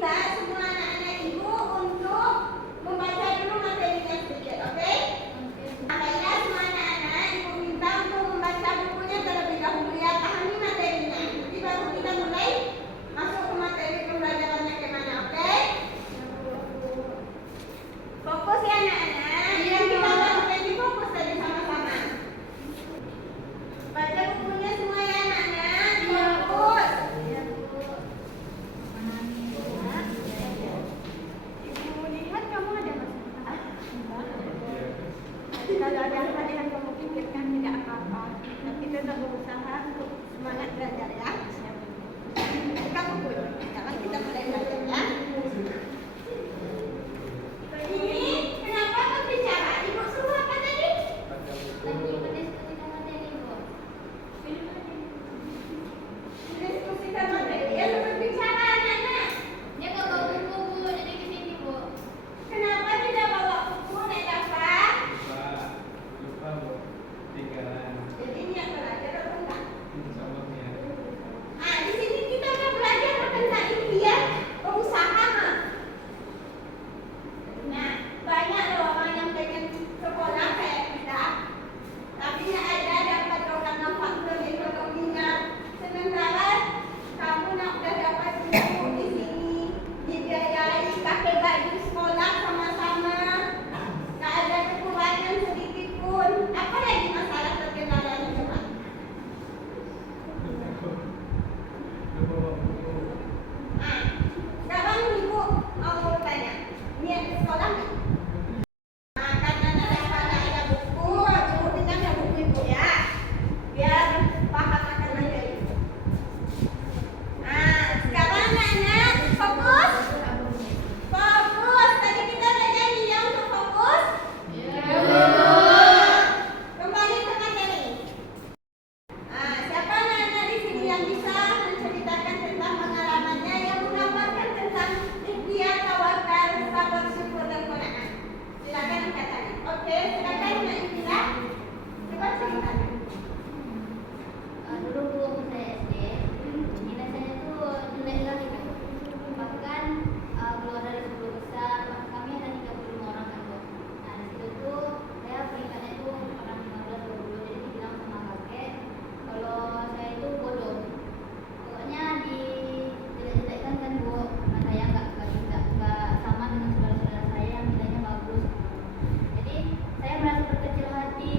minta semua anak-anak ibu untuk membaca dulu materinya sedikit, oke? Baiklah semua anak-anak, ibu minta untuk membaca bukunya terlebih dahulu ya, pahami materinya. Jadi baru kita mulai masuk ke materi pembelajarannya kemana, oke? Fokus ya anak-anak, yang kita lakukan di fokus tadi sama-sama. Baca bukunya semua ya anak-anak, fokus. Ibu lihat kamu ada masalah? Kalau ada hal yang kamu pikirkan tidak apa-apa, tapi tetap berusaha untuk semangat belajar ya. Kamu boleh. Sekarang kita mulai belajar ya. Ini kenapa berbicara? Ibu suruh apa tadi? Diskusikan materi. Ya, berbicara anak-anak. Dia nggak bawa buku, Bu. Jadi kesini, Bu. Kenapa tidak bawa buku, Nek Dava? Lupa Bu, tinggalan Jadi niat belajar atau enggak? insomnia. Ah, di sini kita udah belajar tentang impian berusaha. Nah, banyak loh orang yang pengen sekolah kayak kita, tapi nggak ada dapat program faktor ekonominya. Sementara kamu nak udah dapat buku di sini, dibiayai, pakai baju sekolah sama-sama, nggak ada kekurangan sedikit pun. Apa lagi masalah terkendalanya coba? Lupa buku. Nah, sekarang ibu mau tanya, niat ke sekolah nggak? Nah, karena ada buku, ibu tinggal ya buku ibu ya, biar paham akan materi. Nah, sekarang anak-anak fokus. Fokus. Tadi kita udah janji ya untuk fokus. Kembali ke materi. Nah, siapa anak-anak di sini yang bisa menceritakan tentang pengalamannya yang menggambarkan tentang ikhtiar, tawakal, sabar, syukur dan qanaah? Silakan angkat tangan. Oke, silakan Mbak Indira. Coba ceritakan. Dulu Bu, saya SD, nilai saya tuh jelek sekali, Bu. Bahkan keluar dari 10 besar, kami ada 35 orang kan, Bu. Nah, di situ tuh saya peringkatnya tuh orang 15, 20, jadi dibilang sama kakek kalau saya itu bodoh. Pokoknya dijelek-jelekkan kan, Bu, karena saya nggak sama dengan saudara-saudara saya yang nilainya bagus. Jadi saya merasa berkecil hati,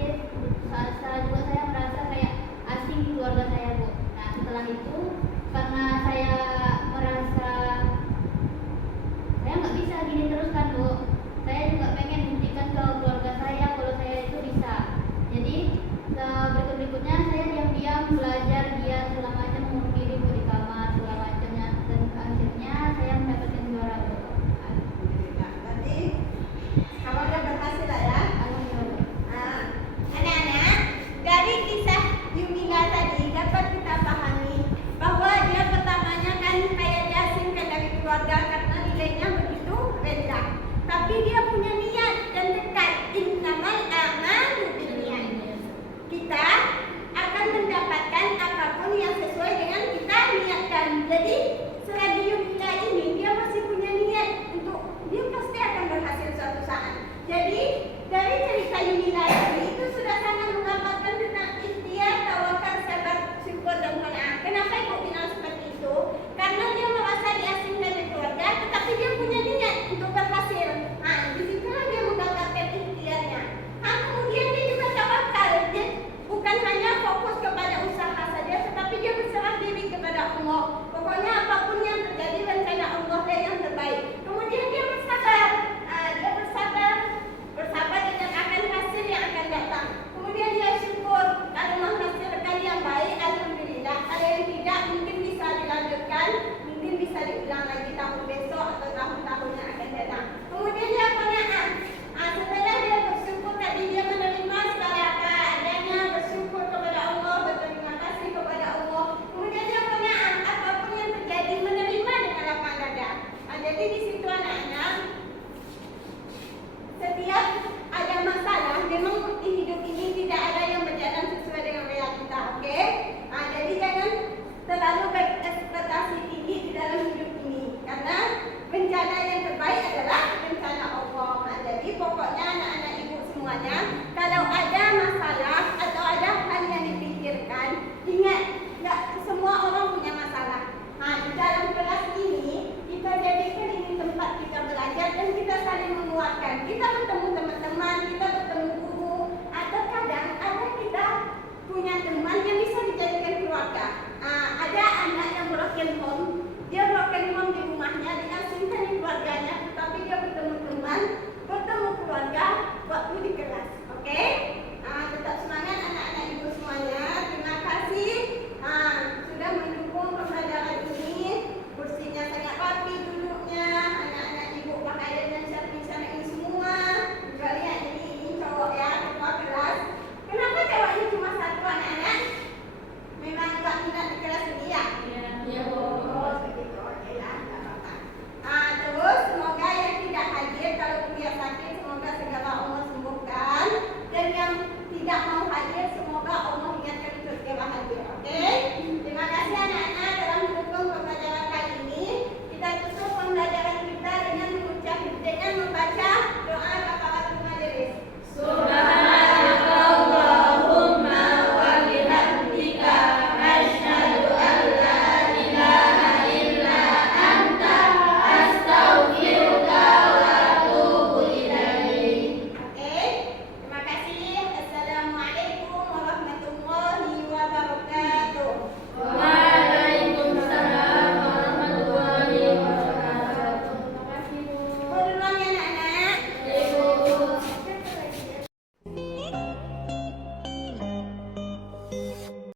saat juga saya merasa kayak asing di keluarga saya, Bu. Nah, setelah itu karena saya merasa saya nggak bisa gini terus kan, Bu. Saya juga pengen buktikan ke keluarga saya kalau saya itu bisa. Jadi berikutnya saya diam-diam belajar giat segala macam, ngurung diri, Bu, di kamar segala macamnya, dan akhirnya saya mendapatkan juara, Bu. Alhamdulillah. Berarti kamu udah berhasil lah ya. Alhamdulillah. Nah, anak-anak, dari kisah Yumila tadi dapat kita pahami bahwa dia pertamanya kan kayak diasingkan dari keluarga karena nilainya begitu rendah. Tapi dia punya niat dan tekad. Innamal a'malu binniyat. Kita akan mendapatkan apapun yang sesuai dengan kita niatkan. Jadi selagi Yumila ini dia masih punya niat untuk dia pasti akan berhasil suatu saat. Jadi dari cerita Yumila tadi itu sudah sangat menggambarkan tentang ikhtiar, tawakal, sabar, syukur dan qanaah. Kenapa ibu bilang seperti itu? Karena dia merasa diasingkan dari keluarga, tetapi dia punya niat untuk berhasil. Nah, disitulah dia menggambarkan ikhtiarnya. Nah, kemudian dia juga tawakal. Dia bukan hanya fokus kepada usaha saja, tetapi dia berserah diri kepada Allah. Pokoknya apapun yang terjadi, rencana Allah dan yang terbaik. Kemudian dia bersabar. Dia bersabar dengan akan hasil yang akan datang. Kemudian dia syukur kalau menghasilkan yang baik, alhamdulillah. Kalau yang tidak, mungkin bisa dilanjutkan, mungkin bisa diulang lagi tahun besok.